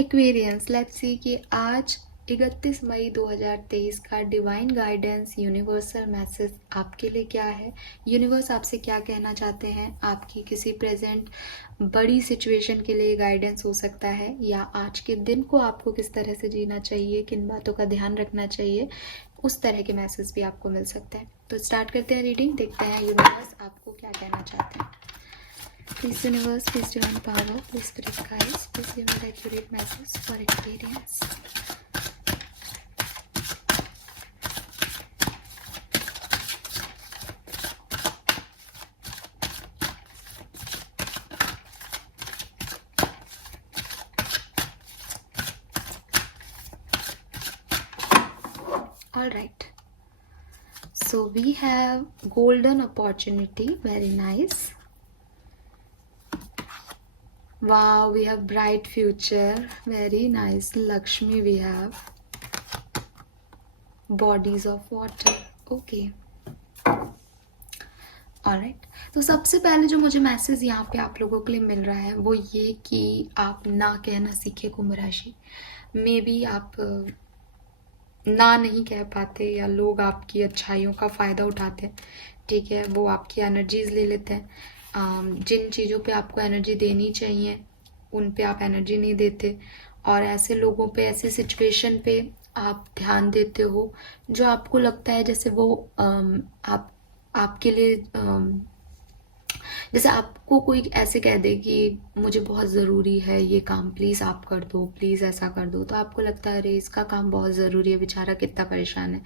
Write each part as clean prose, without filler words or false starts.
Aquarians, let's see कि आज 31 मई 2023 का डिवाइन गाइडेंस यूनिवर्सल मैसेज आपके लिए क्या है। यूनिवर्स आपसे क्या कहना चाहते हैं। आपकी किसी प्रेजेंट बड़ी सिचुएशन के लिए गाइडेंस हो सकता है, या आज के दिन को आपको किस तरह से जीना चाहिए, किन बातों का ध्यान रखना चाहिए, उस तरह के मैसेज भी आपको मिल सकते हैं। तो स्टार्ट करते हैं रीडिंग, देखते हैं यूनिवर्स आपको क्या कहना चाहते हैं। Please universe, please divine power, please spirit guides, please give me the accurate message for experience. All right. So we have golden opportunity, very nice. Wow, we have bright future, very nice. Lakshmi we have. Bodies of water, okay. Alright, तो सबसे पहले जो मुझे message यहाँ पे आप लोगों के लिए मिल रहा है वो ये कि आप ना कहना सीखे कुंभ राशि। मे बी आप ना नहीं कह पाते, या लोग आपकी अच्छाइयों का फ़ायदा उठाते हैं, ठीक है, वो आपकी एनर्जीज ले लेते हैं। जिन चीज़ों पे आपको एनर्जी देनी चाहिए उन पे आप एनर्जी नहीं देते, और ऐसे लोगों पे, ऐसे सिचुएशन पे आप ध्यान देते हो जो आपको लगता है जैसे वो आपके लिए जैसे आपको कोई ऐसे कह दे कि मुझे बहुत ज़रूरी है ये काम, प्लीज़ आप कर दो, प्लीज़ ऐसा कर दो, तो आपको लगता है अरे इसका काम बहुत ज़रूरी है, बेचारा कितना परेशान है।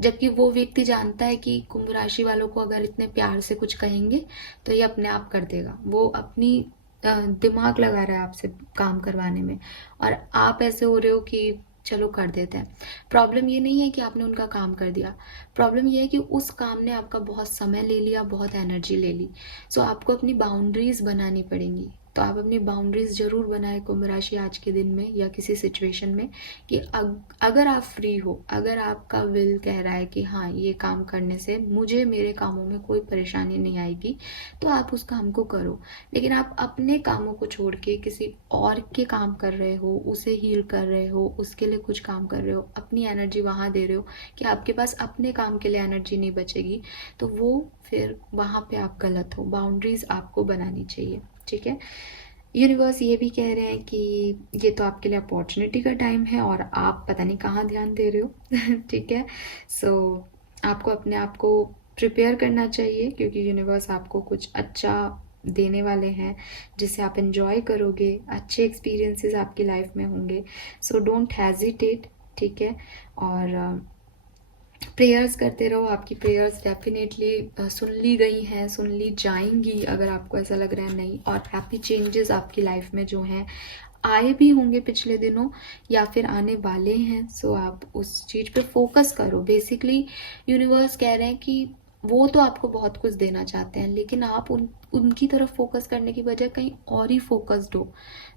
जबकि वो व्यक्ति जानता है कि कुंभ राशि वालों को अगर इतने प्यार से कुछ कहेंगे तो ये अपने आप कर देगा। वो अपनी दिमाग लगा रहा है आपसे काम करवाने में, और आप ऐसे हो रहे हो कि चलो कर देते हैं। प्रॉब्लम ये नहीं है कि आपने उनका काम कर दिया, प्रॉब्लम ये है कि उस काम ने आपका बहुत समय ले लिया, बहुत एनर्जी ले ली। सो आपको अपनी बाउंड्रीज बनानी पड़ेंगी। तो आप अपनी बाउंड्रीज जरूर बनाए कुंभ राशि आज के दिन में या किसी सिचुएशन में, कि अगर आप फ्री हो, अगर आपका विल कह रहा है कि हाँ ये काम करने से मुझे मेरे कामों में कोई परेशानी नहीं आएगी, तो आप उस काम को करो। लेकिन आप अपने कामों को छोड़ के किसी और के काम कर रहे हो, उसे हील कर रहे हो, उसके लिए कुछ काम कर रहे हो, अपनी एनर्जी वहाँ दे रहे हो कि आपके पास अपने काम के लिए एनर्जी नहीं बचेगी, तो वो फिर वहाँ पे आप गलत हो। बाउंड्रीज आपको बनानी चाहिए, ठीक है। यूनिवर्स ये भी कह रहे हैं कि ये तो आपके लिए अपॉर्चुनिटी का टाइम है और आप पता नहीं कहाँ ध्यान दे रहे हो ठीक है। सो आपको अपने आप को प्रिपेयर करना चाहिए, क्योंकि यूनिवर्स आपको कुछ अच्छा देने वाले हैं जिसे आप एंजॉय करोगे, अच्छे एक्सपीरियंसेस आपकी लाइफ में होंगे। सो डोंट हेजिटेट, ठीक है। और प्रेयर्स करते रहो, आपकी प्रेयर्स डेफिनेटली सुन ली गई हैं, सुन ली जाएंगी अगर आपको ऐसा लग रहा है नहीं। और हैप्पी चेंजेस आपकी लाइफ में जो हैं आए भी होंगे पिछले दिनों या फिर आने वाले हैं। सो आप उस चीज़ पे फोकस करो। बेसिकली यूनिवर्स कह रहे हैं कि वो तो आपको बहुत कुछ देना चाहते हैं, लेकिन आप उनकी तरफ फोकस करने की बजाय कहीं और ही फोकस्ड हो।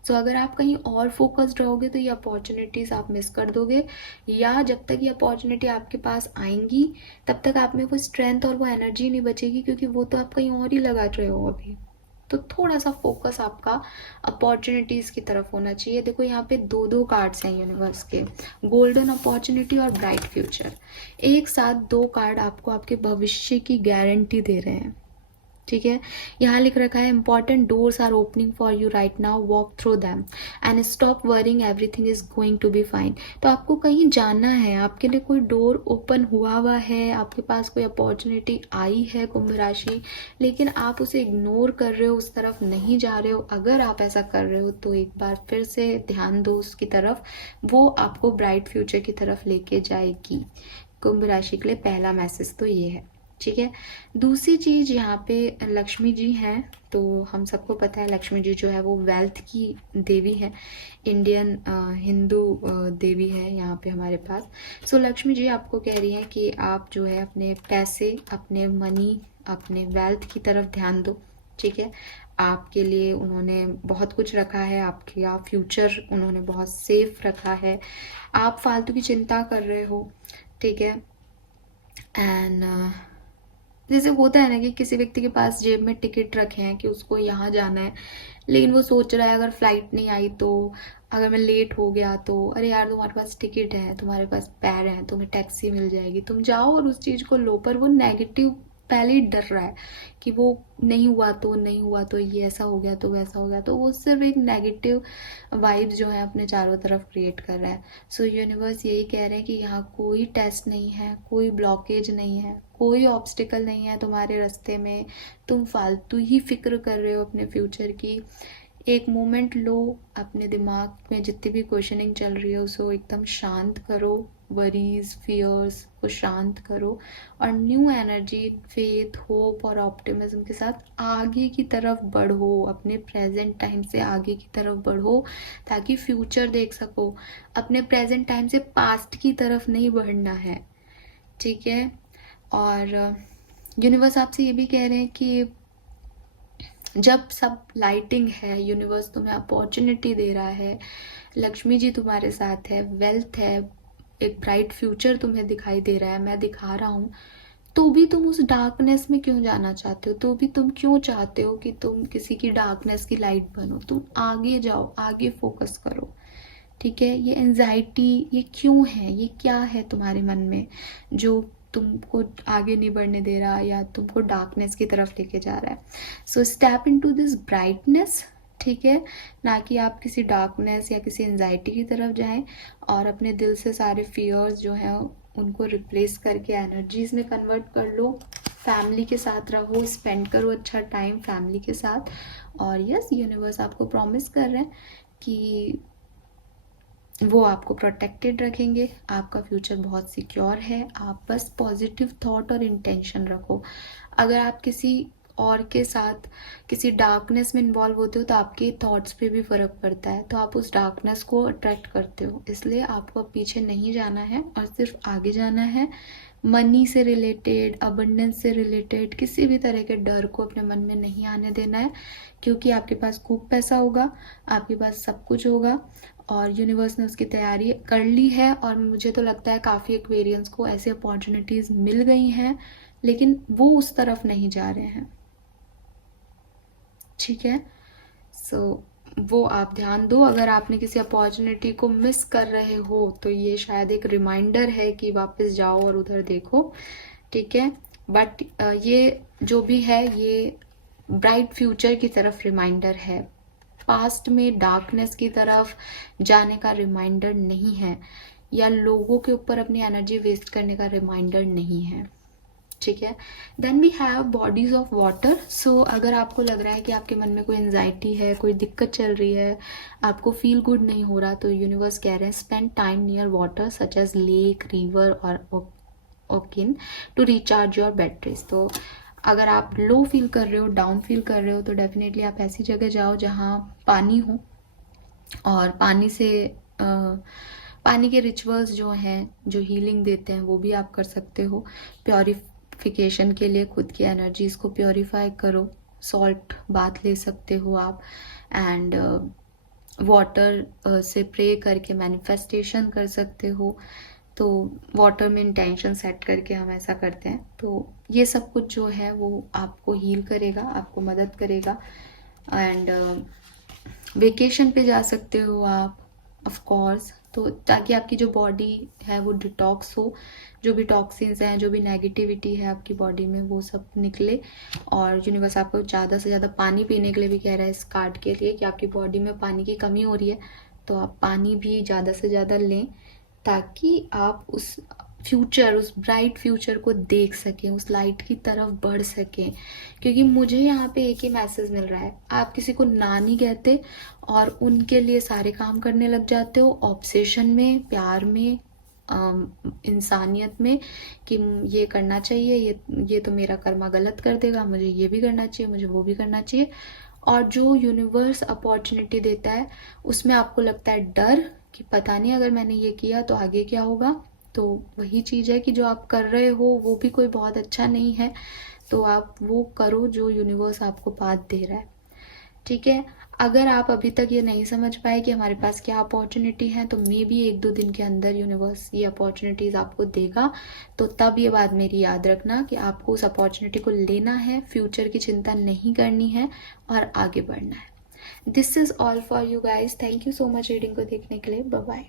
सो अगर आप कहीं और फोकस्ड रहोगे तो ये अपॉर्चुनिटीज़ आप मिस कर दोगे, या जब तक ये अपॉर्चुनिटी आपके पास आएंगी तब तक आप में वो स्ट्रेंथ और वो एनर्जी नहीं बचेगी, क्योंकि वो तो आप कहीं और ही लगा रहे हो अभी। तो थोड़ा सा फोकस आपका अपॉर्चुनिटीज़ की तरफ होना चाहिए। देखो यहाँ पे दो दो कार्ड्स हैं यूनिवर्स के, गोल्डन अपॉर्चुनिटी और ब्राइट फ्यूचर। एक साथ दो कार्ड आपको आपके भविष्य की गारंटी दे रहे हैं, ठीक है। यहाँ लिख रखा है important doors are opening for you right now, walk through them and stop worrying, everything is going to be fine. तो आपको कहीं जाना है, आपके लिए कोई डोर ओपन हुआ है, आपके पास कोई अपॉर्चुनिटी आई है कुंभ राशि, लेकिन आप उसे इग्नोर कर रहे हो, उस तरफ नहीं जा रहे हो। अगर आप ऐसा कर रहे हो तो एक बार फिर से ध्यान दो उसकी तरफ, वो आपको ब्राइट फ्यूचर की तरफ लेके जाएगी। कुंभ राशि के लिए पहला मैसेज तो ये है, ठीक है। दूसरी चीज़, यहाँ पे लक्ष्मी जी हैं, तो हम सबको पता है लक्ष्मी जी जो है वो वेल्थ की देवी है, इंडियन हिंदू देवी है यहाँ पे हमारे पास। सो लक्ष्मी जी आपको कह रही हैं कि आप जो है अपने पैसे, अपने मनी, अपने वेल्थ की तरफ ध्यान दो, ठीक है। आपके लिए उन्होंने बहुत कुछ रखा है, आपका फ्यूचर उन्होंने बहुत सेफ रखा है। आप फालतू की चिंता कर रहे हो, ठीक है। एंड जैसे होता है ना कि किसी व्यक्ति के पास जेब में टिकट रखे हैं कि उसको यहाँ जाना है, लेकिन वो सोच रहा है अगर फ्लाइट नहीं आई तो, अगर मैं लेट हो गया तो, अरे यार तुम्हारे पास टिकट है, तुम्हारे पास पैर है, तुम्हें टैक्सी मिल जाएगी, तुम जाओ और उस चीज़ को लो। पर वो नेगेटिव पहले ही डर रहा है कि वो नहीं हुआ तो, नहीं हुआ तो ये ऐसा हो गया तो वैसा हो गया, तो वो सिर्फ एक नेगेटिव वाइब्स जो है अपने चारों तरफ क्रिएट कर रहा है। सो यूनिवर्स यही कह रहे हैं कि यहाँ कोई टेस्ट नहीं है, कोई ब्लॉकेज नहीं है, कोई ऑब्स्टिकल नहीं है तुम्हारे रास्ते में। तुम फालतू ही फिक्र कर रहे हो अपने फ्यूचर की। एक मोमेंट लो, अपने दिमाग में जितनी भी क्वेश्चनिंग चल रही है उसको एकदम शांत करो, वरीज फियर्स को शांत करो, और न्यू एनर्जी, फेथ, होप और ऑप्टिमिज्म के साथ आगे की तरफ बढ़ो, अपने प्रेजेंट टाइम से आगे की तरफ बढ़ो ताकि फ्यूचर देख सको। अपने प्रेजेंट टाइम से पास्ट की तरफ नहीं बढ़ना है, ठीक है। और यूनिवर्स आपसे ये भी कह रहे हैं कि जब सब लाइटिंग है, यूनिवर्स तुम्हें अपॉर्चुनिटी दे रहा है, लक्ष्मी जी तुम्हारे साथ है, वेल्थ है, एक ब्राइट फ्यूचर तुम्हें दिखाई दे रहा है, मैं दिखा रहा हूँ, तो भी तुम उस डार्कनेस में क्यों जाना चाहते हो? तो भी तुम क्यों चाहते हो कि तुम किसी की डार्कनेस की लाइट बनो? तुम आगे जाओ, आगे फोकस करो, ठीक है। ये एंजाइटी ये क्यों है, ये क्या है तुम्हारे मन में जो तुमको आगे नहीं बढ़ने दे रहा या तुमको डार्कनेस की तरफ लेके जा रहा है? So step into this brightness, ठीक है, ना कि आप किसी डार्कनेस या किसी एंजाइटी की तरफ जाएं, और अपने दिल से सारे फियर्स जो हैं उनको रिप्लेस करके एनर्जीज में कन्वर्ट कर लो। फैमिली के साथ रहो, स्पेंड करो अच्छा टाइम फैमिली के साथ। और यस, यूनिवर्स आपको प्रॉमिस कर रहे हैं कि वो आपको प्रोटेक्टेड रखेंगे, आपका फ्यूचर बहुत सिक्योर है। आप बस पॉजिटिव थॉट और इंटेंशन रखो। अगर आप किसी और के साथ किसी डार्कनेस में इन्वॉल्व होते हो तो आपके थॉट्स पे भी फ़र्क पड़ता है, तो आप उस डार्कनेस को अट्रैक्ट करते हो। इसलिए आपको अब पीछे नहीं जाना है और सिर्फ आगे जाना है। मनी से रिलेटेड, अबंडेंस से रिलेटेड किसी भी तरह के डर को अपने मन में नहीं आने देना है, क्योंकि आपके पास खूब पैसा होगा, आपके पास सब कुछ होगा, और यूनिवर्स ने उसकी तैयारी कर ली है। और मुझे तो लगता है काफ़ी एक्वेरियंस को ऐसी अपॉर्चुनिटीज़ मिल गई हैं, लेकिन वो उस तरफ नहीं जा रहे हैं, ठीक है। सो वो आप ध्यान दो। अगर आपने किसी अपॉर्चुनिटी को मिस कर रहे हो तो ये शायद एक रिमाइंडर है कि वापस जाओ और उधर देखो, ठीक है। बट ये जो भी है ये ब्राइट फ्यूचर की तरफ रिमाइंडर है, पास्ट में डार्कनेस की तरफ जाने का रिमाइंडर नहीं है, या लोगों के ऊपर अपनी एनर्जी वेस्ट करने का रिमाइंडर नहीं है, ठीक है। Then we have bodies of water. So अगर आपको लग रहा है कि आपके मन में कोई एंजाइटी है, कोई दिक्कत चल रही है, आपको फील गुड नहीं हो रहा, तो यूनिवर्स कह रहे हैं spend time near water such as lake, river और ocean to recharge your batteries. तो अगर आप लो फील कर रहे हो, डाउन फील कर रहे हो, तो डेफिनेटली आप ऐसी जगह जाओ जहाँ पानी हो, और पानी से पानी के रिचुअल्स जो हैं जो हीलिंग देते हैं वो भी आप कर सकते हो। प्योरीफिकेशन के लिए खुद की एनर्जीज को प्योरीफाई करो, सॉल्ट बाथ ले सकते हो आप, एंड वाटर से प्रे करके मैनिफेस्टेशन कर सकते हो। तो वाटर में इंटेंशन सेट करके हम ऐसा करते हैं, तो ये सब कुछ जो है वो आपको हील करेगा, आपको मदद करेगा। एंड वेकेशन पे जा सकते हो आप ऑफ कोर्स, तो ताकि आपकी जो बॉडी है वो डिटॉक्स हो, जो भी टॉक्सिन्स हैं, जो भी नेगेटिविटी है आपकी बॉडी में वो सब निकले। और यूनिवर्स आपको ज़्यादा से ज़्यादा पानी पीने के लिए भी कह रहा है इस कार्ड के लिए, कि आपकी बॉडी में पानी की कमी हो रही है, तो आप पानी भी ज़्यादा से ज़्यादा लें ताकि आप उस फ्यूचर, उस ब्राइट फ्यूचर को देख सकें, उस लाइट की तरफ बढ़ सकें। क्योंकि मुझे यहाँ पे एक ही मैसेज मिल रहा है, आप किसी को ना नहीं कहते और उनके लिए सारे काम करने लग जाते हो, ऑब्सेशन में, प्यार में, इंसानियत में, कि ये करना चाहिए, ये तो मेरा कर्मा गलत कर देगा, मुझे ये भी करना चाहिए, मुझे वो भी करना चाहिए। और जो यूनिवर्स अपॉर्चुनिटी देता है उसमें आपको लगता है डर कि पता नहीं अगर मैंने ये किया तो आगे क्या होगा। तो वही चीज़ है कि जो आप कर रहे हो वो भी कोई बहुत अच्छा नहीं है, तो आप वो करो जो यूनिवर्स आपको पाथ दे रहा है, ठीक है। अगर आप अभी तक ये नहीं समझ पाए कि हमारे पास क्या अपॉर्चुनिटी है, तो मे बी 1-2 दिन के अंदर यूनिवर्स ये अपॉर्चुनिटीज़ आपको देगा। तो तब ये बात मेरी याद रखना कि आपको उस अपॉर्चुनिटी को लेना है, फ्यूचर की चिंता नहीं करनी है और आगे बढ़ना है। This is all for you guys. Thank you so much reading को देखने के लिए। Bye bye.